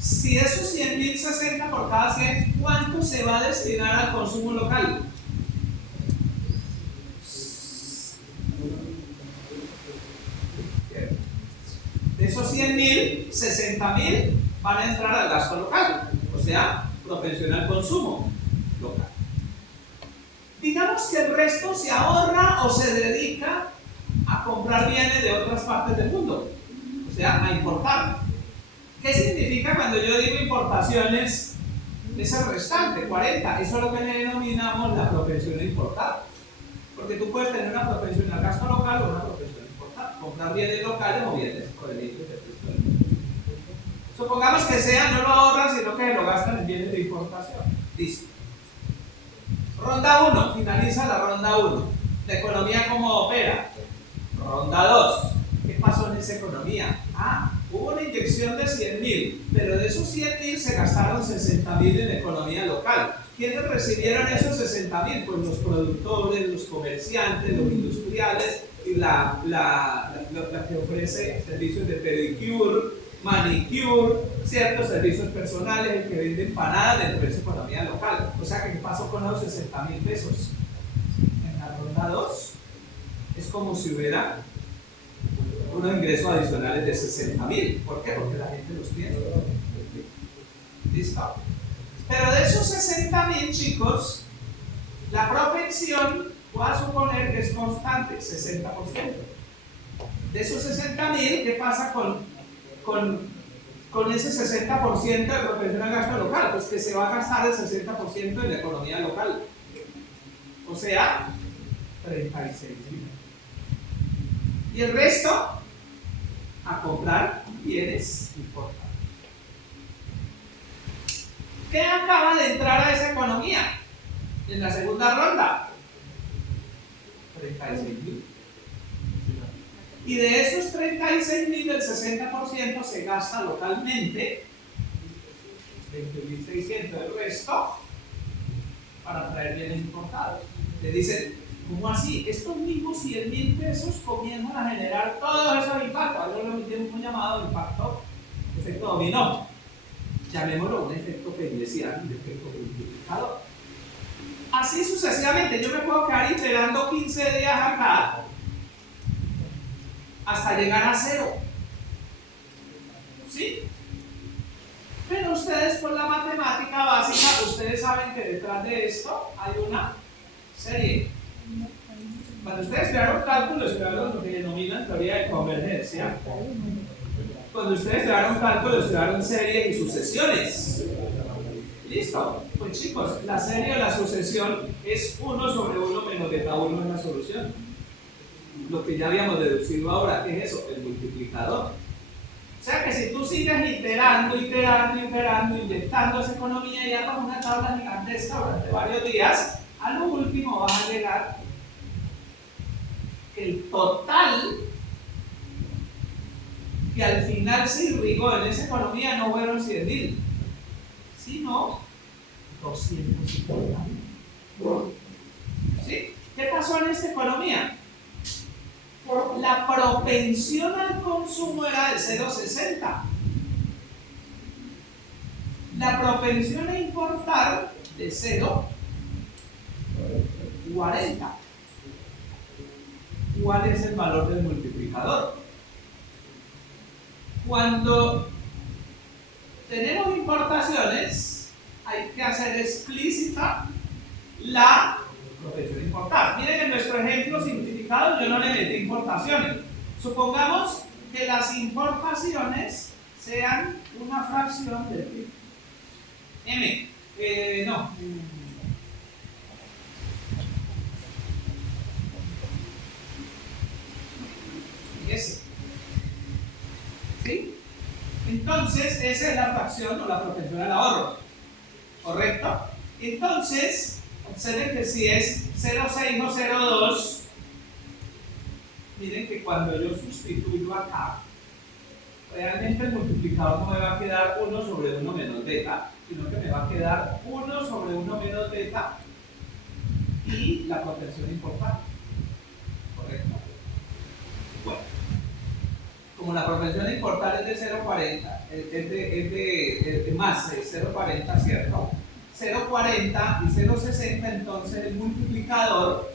Si esos 100.000, 60 por cada 100, ¿cuánto se va a destinar al consumo local? De esos 100.000, 60.000 van a entrar al gasto local, o sea, propensión al consumo local. Digamos que el resto se ahorra o se dedica a comprar bienes de otras partes del mundo, o sea, a importar. ¿Qué significa cuando yo digo importaciones? Es el restante, 40. Eso es lo que le denominamos la propensión a importar. Porque tú puedes tener una propensión al gasto local o una propensión a importar. Comprar bienes locales o bienes provenientes del resto del mundo. Supongamos que sea, no lo ahorran, sino que lo gastan en bienes de importación. Listo. Ronda 1, finaliza la ronda 1. La economía, ¿cómo opera? Ronda 2. ¿Qué pasó en esa economía? Hubo una inyección de 100.000, pero de esos 100.000 se gastaron 60.000 en la economía local. ¿Quiénes recibieron esos 60.000? Pues los productores, los comerciantes, los industriales y la que ofrece servicios de pedicure, manicure, ciertos servicios personales, el que vende empanadas dentro de esa economía local. O sea, ¿qué pasó con los 60.000 pesos? En la ronda 2 es como si hubiera unos ingresos adicionales de 60.000. ¿Por qué? Porque la gente los tiene. ¿Listo? Pero de esos 60.000, chicos, la propensión, voy a suponer que es constante, 60%. De esos 60.000, ¿qué pasa con ese 60% de propensión al gasto local? Pues que se va a gastar el 60% en la economía local. O sea, 36.000. Y el resto a comprar bienes importados. ¿Qué acaba de entrar a esa economía en la segunda ronda? 36.000. Y de esos 36.000, el 60% se gasta localmente, 20.600 el resto, para traer bienes importados. Le dicen, ¿cómo así? Estos mismos 100.000 pesos comienzan a generar todos esos impactos. Algo lo emitimos un llamado impacto, efecto dominó. Llamémoslo un efecto keynesiano, un efecto multiplicador. Así sucesivamente, yo me puedo quedar iterando 15 días acá hasta llegar a 0. ¿Sí? Pero ustedes, por la matemática básica, ustedes saben que detrás de esto hay una serie. Cuando ustedes estudiaron cálculo, estudiaron lo que denominan teoría de convergencia. Cuando ustedes estudiaron cálculo, estudiaron series y sucesiones. ¿Listo? Pues chicos, la serie o la sucesión es 1 sobre 1 menos beta 1 en la solución. Lo que ya habíamos deducido ahora, ¿qué es eso? El multiplicador. O sea que si tú sigues iterando, inyectando esa economía y hagas una tabla gigantesca durante varios días, a lo último vas a llegar que el total que al final se irrigó en esa economía no fueron 100.000, sino 250.000. ¿Sí? ¿Qué pasó en esta economía? La propensión al consumo era de 0,60. La propensión a importar de 0,40. ¿Cuál es el valor del multiplicador? Cuando tenemos importaciones, hay que hacer explícita la propensión a importar. Miren, en nuestro ejemplo simplificado yo no le metí importaciones. Supongamos que las importaciones sean una fracción del PIB. S. ¿Sí? Entonces, esa es la fracción o la propensión al ahorro. ¿Correcto? Entonces, observen que si es 0,6 o 0,2, miren que cuando yo sustituyo acá, realmente el multiplicador no me va a quedar 1 sobre 1 menos beta, sino que me va a quedar 1 sobre 1 menos beta y la propensión importante. ¿Correcto? Bueno, como la propensión de importar es de 0,40, es de más 0,40, ¿cierto? 0,40 y 0,60, entonces el multiplicador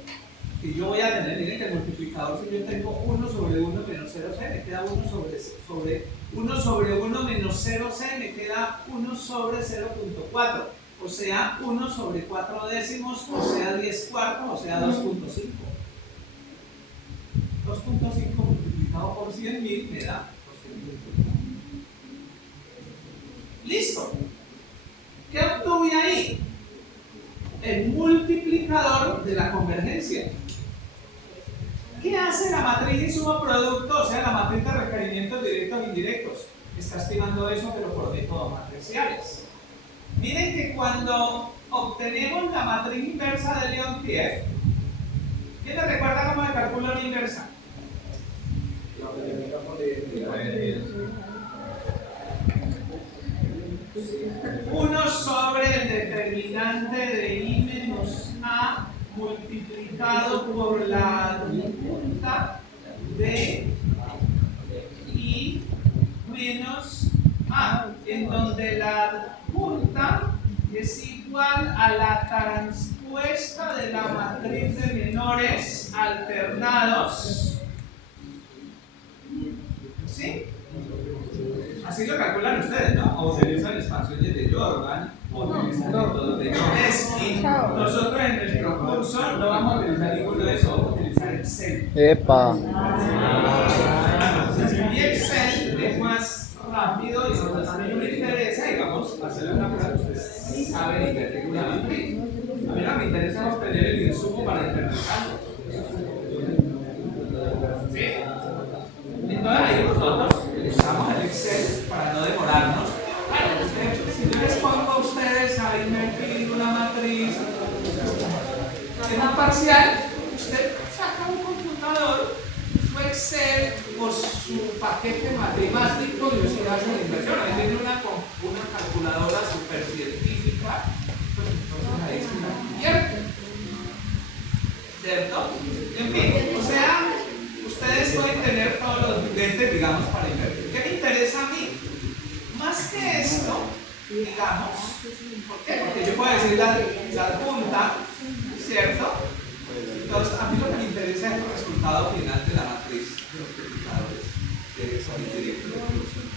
que yo voy a tener, miren que el multiplicador, si yo tengo 1 sobre 1 menos 0c, me queda 1 sobre 1 sobre 1 menos 0c, me queda 1 sobre 0.4, o sea, 1 sobre 4 décimos, o sea, 10 cuartos, o sea, 2.5. 2.5 multiplicado por 100.000 me da 2.5. ¡Listo! ¿Qué obtuve ahí? El multiplicador de la convergencia. ¿Qué hace la matriz de suma producto? O sea, la matriz de requerimientos directos e indirectos. Está estimando eso, pero por métodos matriciales. Miren que cuando obtenemos la matriz inversa de Leontief, ¿quién le recuerda cómo se calcula la inversa? 1 sobre el determinante de I menos A multiplicado por la adjunta de I menos A, en donde la adjunta es igual a la transpuesta de la matriz de menores alternados. ¿Sí? Así lo calculan ustedes, ¿no? O utilizan expansiones de Jordan, o utilizan métodos de Chomsky. Nosotros en nuestro curso no vamos a utilizar ninguno de eso, vamos a utilizar Excel. ¡Epa! Y Excel es más rápido y a mí no me interesa, digamos, hacer una cosa que ustedes saben invertir una matriz. A mí no me interesa obtener el insumo para interpretarlo. ¿Sí? Entonces ahí nosotros usamos el Excel para no demorarnos. Claro, si yo les pongo a ustedes a invertir una matriz en un parcial, usted saca un computador, su Excel o su paquete matemático y usted hace la inversión. Ahí tiene una calculadora super científica, pues entonces ahí se la invierte. ¿Cierto? En fin, o sea, ustedes pueden tener todos los billetes, digamos, para invertir. ¿Qué me interesa a mí? Más que esto, digamos, ¿por qué? Porque yo puedo decir la adjunta, ¿cierto? Entonces, a mí lo que me interesa es el resultado final de la matriz de los multiplicadores de esa directo de producción.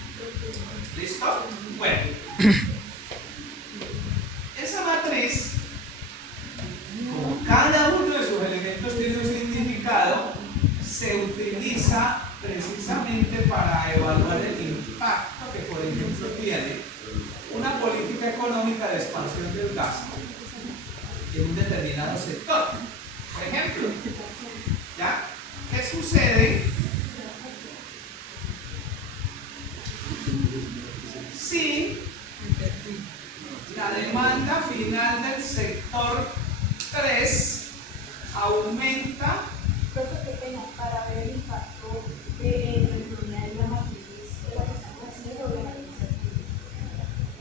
¿Listo? Bueno, esa matriz, como cada uno de sus elementos tiene un significado, se utiliza precisamente para evaluar el impacto que, por ejemplo, tiene una política económica de expansión del gasto en un determinado sector. Por ejemplo, ¿ya? ¿Qué sucede si la demanda final del sector 3 aumenta? Para ver el impacto de la matriz de la que estamos haciendo o de la matriz.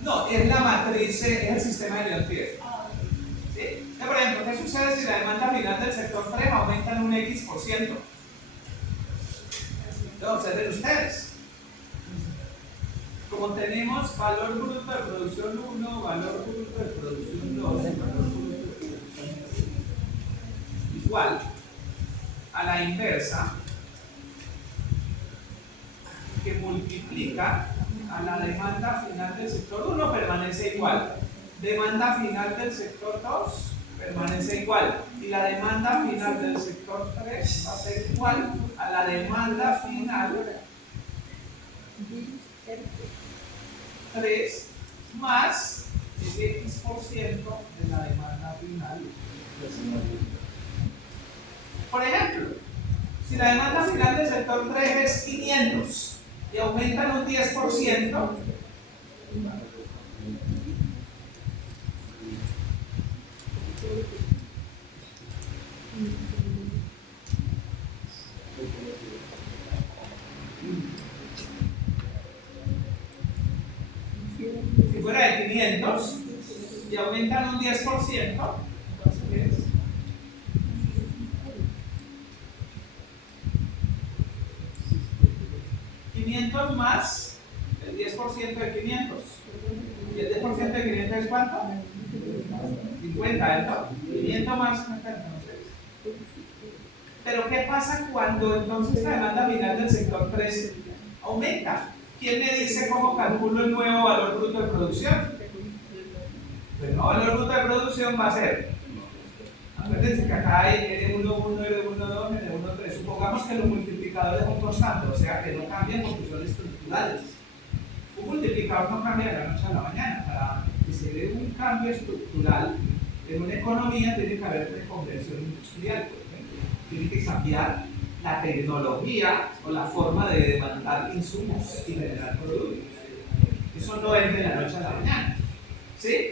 No, es la matriz, es el sistema de Leontief. ¿Sí? Por ejemplo, ¿qué sucede si la demanda final del sector 3 aumenta en un X%? Observen ustedes. Como tenemos valor bruto de producción 1, valor bruto de producción 2, valor bruto de producción 3, igual a la inversa, que multiplica a la demanda final del sector 1, permanece igual. Demanda final del sector 2 permanece igual. Y la demanda final del sector 3 va a ser igual a la demanda final 3 más el X% de la demanda final. Por ejemplo, si la demanda final del sector 3 es 500 y aumentan un 10%, si fuera de 500 y aumentan un 10%, entonces más el 10% de 500. ¿Y el 10% de 500 es cuánto? 50, ¿verdad? 500 más 50, no sé. Pero ¿qué pasa cuando entonces la demanda final del sector 3 aumenta? ¿Quién me dice cómo calculo el nuevo valor bruto de producción? Pues no, el valor bruto de producción va a ser, acuérdense que acá hay N11, N12, N13. Supongamos que los multiplicadores son constantes, o sea que no cambian porque son estructurales. Un multiplicador no cambia de la noche a la mañana. Para que se dé un cambio estructural en una economía tiene que haber reconversión industrial, por ejemplo. Tiene que cambiar la tecnología o la forma de demandar insumos y generar productos. Eso no es de la noche a la mañana. ¿Sí?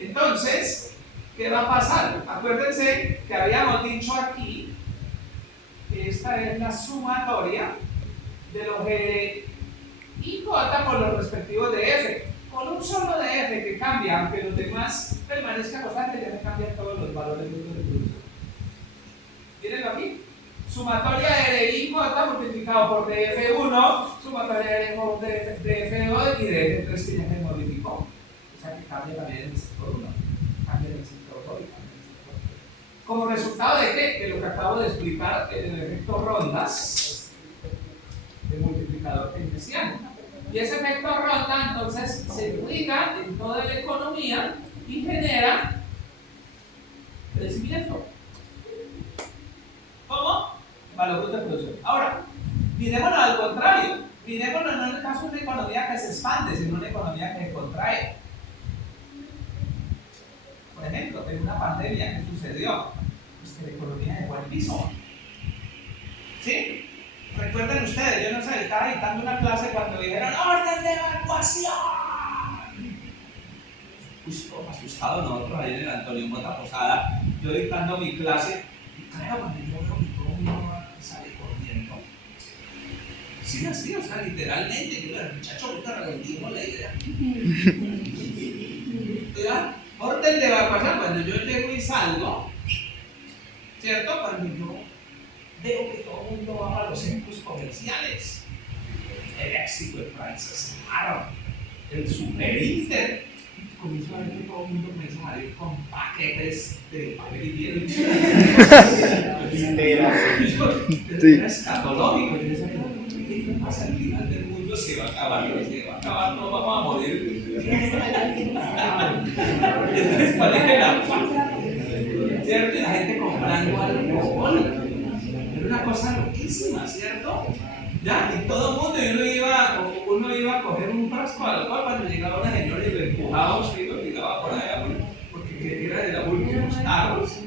Entonces, ¿qué va a pasar? Acuérdense que habíamos dicho aquí que esta es la sumatoria de los G y J por los respectivos de F. Con un solo de F que cambia, aunque los demás permanezcan constantes, ya me cambian todos los valores brutos de producción. ¿Mírenlo aquí? Sumatoria de I-J multiplicado por DF1, sumatoria de DF2 y de F3 que ya me modificó. O sea que cambia también en el sector 1, cambia en el sector 2 y cambia en el sector 3. ¿Como resultado de qué? De lo que acabo de explicar en el efecto rondas de multiplicador keynesiano. Y ese efecto ronda entonces se aplica en toda la economía y genera crecimiento. ¿Cómo? Valor bruto de producción. Ahora, miremoslo al contrario. Miremoslo no en el caso de una economía que se expande, sino una economía que se contrae. Por ejemplo, en una pandemia que sucedió, pues que la economía dejó el piso. ¿Sí? Recuerden ustedes, yo no sé, estaba dictando una clase cuando dijeron ¡orden de evacuación! Uy, todo asustado nosotros ahí en el Antonio Mota Posada, yo dictando mi clase, y claro, cuando yo veo que todo el mundo sale corriendo. Sí, así, o sea, literalmente, que el muchacho ahorita reventimos la idea. ¿Verdad? Orden de evacuación, cuando yo llego y salgo, ¿cierto? Cuando yo veo que todo el mundo va para los centros comerciales. El éxito de Francis Aaron, el Super Inter. Comienzo a ver que todo el mundo comienza a salir con paquetes de papel higiénico. Era escatológico. Yo decía, ¿qué pasa? Al final del mundo se va a acabar, todo, vamos a morir. Entonces, ¿cuál es la paz? ¿Cierto? Y la gente comprando alcohol. Era una cosa loquísima, ¿cierto? Ya, y todo el mundo, uno iba a coger un frasco de alcohol cuando llegaba una señora y lo empujaba y lo tiraba por allá porque era de los últimos carros.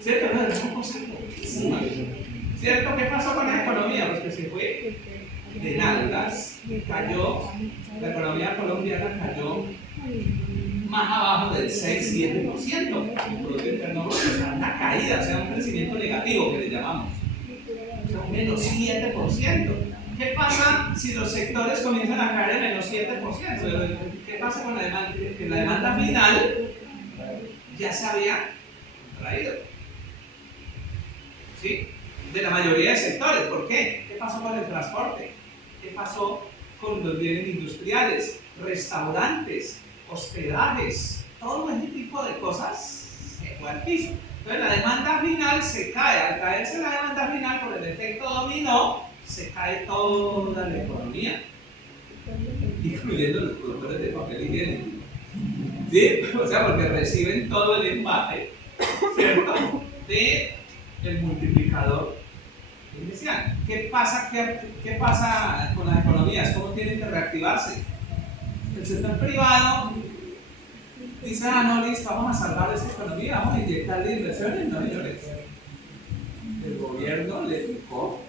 ¿Cierto? Era una cosa loquísima. ¿Cierto? ¿Qué pasó con la economía? Pues que se fue de nalgas, cayó, la economía colombiana cayó más abajo del 6-7%. El Producto Interno Bruto, o sea, una caída, o sea, un crecimiento negativo que le llamamos. O sea, un menos 7%. ¿Qué pasa si los sectores comienzan a caer en menos 7%? ¿Qué pasa con la demanda? Que la demanda final ya se había traído. ¿Sí? De la mayoría de sectores. ¿Por qué? ¿Qué pasó con el transporte? ¿Qué pasó con los bienes industriales? Restaurantes, hospedajes, todo ese tipo de cosas se fue al piso. Entonces la demanda final se cae. Al caerse la demanda final por el efecto dominó, se cae toda la economía, incluyendo los productores de papel higiénico. ¿Sí? O sea, porque reciben todo el empate, ¿cierto? De el multiplicador inicial. ¿Qué pasa con las economías? ¿Cómo tienen que reactivarse? El sector privado dice, no, listo, vamos a salvar esta economía, vamos a inyectarle inversiones. No, señores. El gobierno le tocó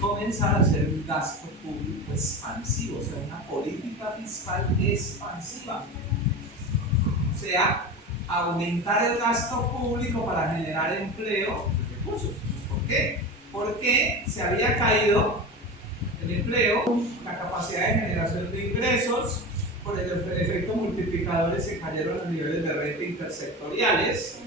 comenzar a hacer un gasto público expansivo, o sea, una política fiscal expansiva. O sea, aumentar el gasto público para generar empleo y recursos. ¿Por qué? Porque se había caído el empleo, la capacidad de generación de ingresos, por el efecto multiplicadores se cayeron los niveles de renta intersectoriales,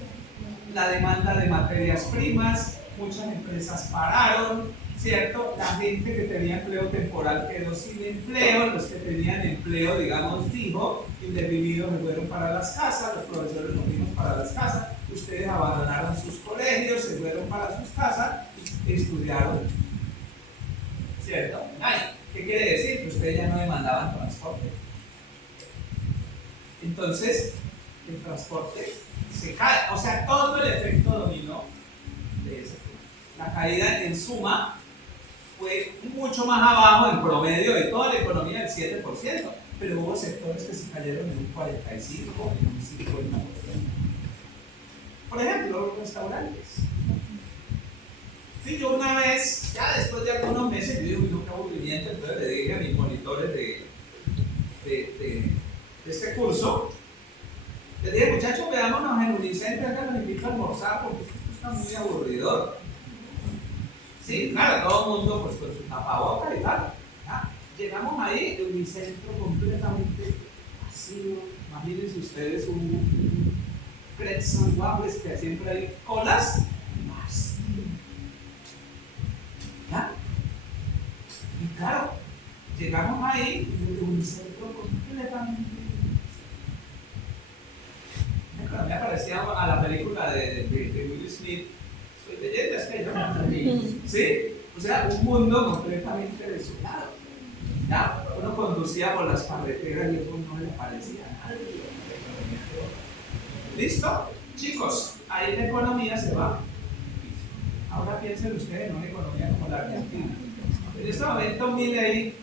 la demanda de materias primas, muchas empresas pararon, ¿cierto? La gente que tenía empleo temporal quedó sin empleo, los que tenían empleo, digamos, fijo, indefinido, se fueron para las casas, los profesores nos fuimos para las casas, ustedes abandonaron sus colegios, se fueron para sus casas y estudiaron, ¿cierto? Ay, ¿qué quiere decir? Que ustedes ya no demandaban transporte. Entonces, el transporte se cae, o sea, todo el efecto dominó de ese tema. La caída en suma fue mucho más abajo en promedio de toda la economía del 7%, pero hubo sectores que se cayeron en un 45%, en un 50%. Por ejemplo, los restaurantes. Sí, yo una vez, ya después de algunos meses, yo dije, no, qué aburrimiento, entonces le dije a mis monitores de este curso, les dije, muchachos, veámonos en Unicentro, acá los invito a almorzar porque esto está muy aburridor. Sí, claro, todo el mundo pues, con su tapabocas y tal. ¿Ya? Llegamos ahí, el Unicentro completamente vacío. Imagínense ustedes un Crepes and Waffles que siempre hay colas, vacío. ¿Ya? Y claro, llegamos ahí y el Unicentro completamente. Me parecía a la película de Will Smith, Soy leyenda, es que yo. ¿Sí? O sea, un mundo completamente desolado. ¿Ya? Uno conducía por las carreteras y eso no le parecía a nadie. ¿Listo? Chicos, ahí la economía se va. Ahora piensen ustedes en una economía como la Argentina. En este momento, Milei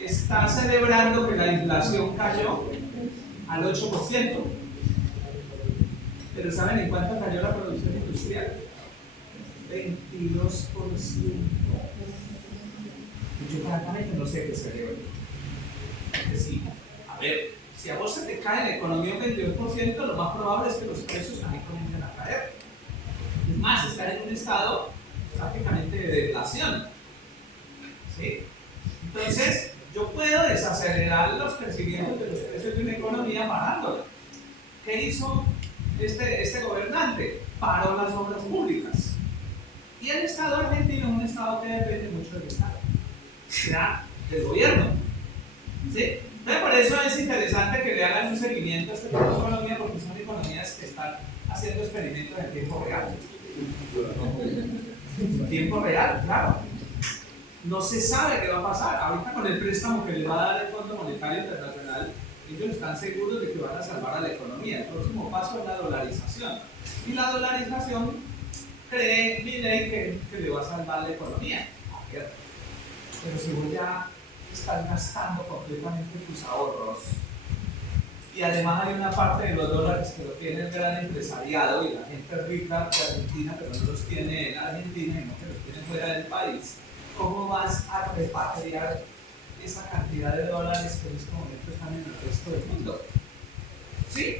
está celebrando que la inflación cayó al 8%. Pero ¿saben en cuánto cayó la producción industrial? 22%. Yo francamente no sé qué se debe. Porque sí, a ver, si a vos se te cae la economía un 22%, lo más probable es que los precios también comiencen a caer. Es más, estar en un estado prácticamente de deflación. ¿Sí? Entonces, yo puedo desacelerar los crecimientos de los precios de una economía parándola. ¿Qué hizo este gobernante? Paró las obras públicas. Y el Estado argentino es un Estado que depende mucho del Estado, ¿ya? Del gobierno. ¿Sí? Entonces, por eso es interesante que le hagan un seguimiento a este tipo de economía, porque son economías que están haciendo experimentos en tiempo real. En tiempo real, claro. No se sabe qué va a pasar. Ahorita con el préstamo que le va a dar el Fondo Monetario Internacional, ellos están seguros de que van a salvar a la economía. El próximo paso es la dolarización. Y la dolarización cree Milei que le va a salvar la economía. Pero si vos ya estás gastando completamente tus ahorros, y además hay una parte de los dólares que lo tiene el gran empresariado y la gente rica de Argentina, pero no los tiene en Argentina, sino que los tiene fuera del país, ¿cómo vas a repatriar esa cantidad de dólares que en este momento están en el resto del mundo? ¿Sí?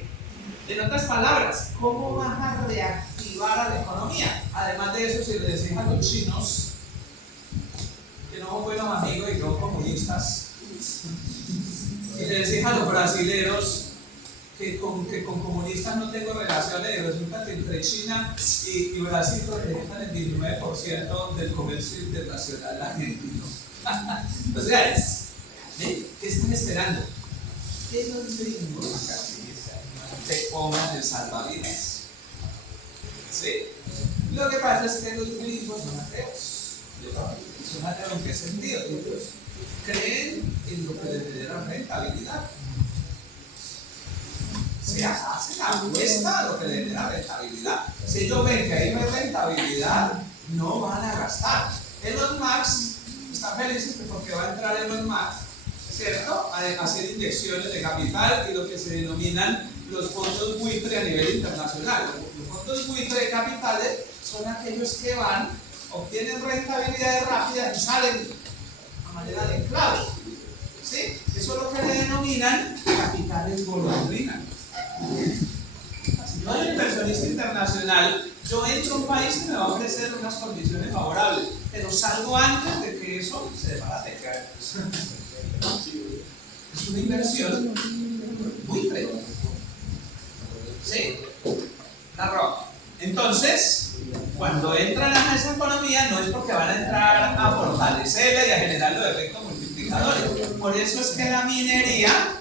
En otras palabras, ¿cómo vas a reactivar a la economía? Además de eso, si le decís a los chinos que no son buenos amigos y no comunistas, y le decís a los brasileros que con comunistas no tengo relaciones, y resulta que entre China y Brasil representan el 19% del comercio internacional argentino. O sea, ¿qué están esperando? Que los gringos te pongan el salvavidas. ¿Sí? Lo que pasa es que los gringos son ateos. Son ateos en qué sentido? Ellos creen en lo que les genera rentabilidad. Se hacen la apuesta a lo que les genera rentabilidad. Si ellos ven que ahí no hay rentabilidad, no van a gastar. Elon Musk está feliz porque va a entrar Elon Musk, ¿cierto?, a hacer inyecciones de capital y lo que se denominan los fondos buitre a nivel internacional. Los fondos buitre de capitales son aquellos que van, obtienen rentabilidades rápidas y salen a manera de enclave. ¿Sí? Eso es lo que le denominan capitales golondrina. Si yo soy un inversionista internacional, yo entro a un país que me va a ofrecer unas condiciones favorables, pero salgo antes de que eso se desbarate. Es una inversión muy fregona. ¿Sí? La roca. Entonces, cuando entra eso es que la minería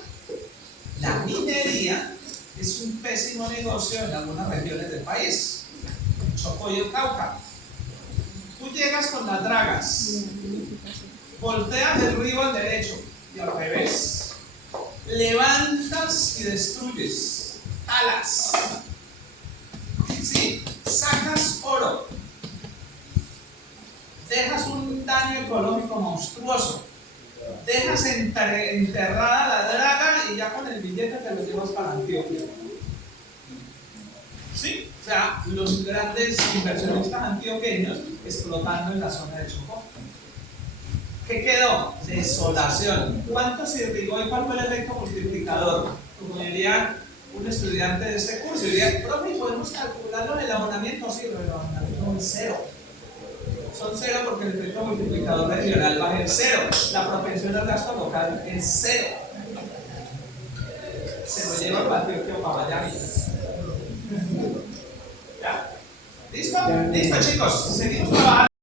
es un pésimo negocio en algunas regiones del país. Chocó y el Cauca. Tú llegas con las dragas, volteas del río al derecho y al revés, levantas y destruyes, talas, sí, sacas oro, dejas un daño ecológico monstruoso, dejas enterrada la draga y ya con el billete te lo llevas para Antioquia. ¿Sí? O sea, los grandes inversionistas antioqueños explotando en la zona de Chocó. ¿Qué quedó? Desolación. ¿Cuánto se irrigó y cuál fue el efecto multiplicador? Como diría un estudiante de este curso, diría, profe, ¿podemos calcularlo en el abonamiento? Sí, pero el abonamiento es cero. Son cero porque el efecto multiplicador regional va a ser cero. La propensión al gasto local es cero. Se lo lleva para Antioquia o para Miami. ¿Ya? ¿Listo? Listo, chicos. Seguimos trabajando.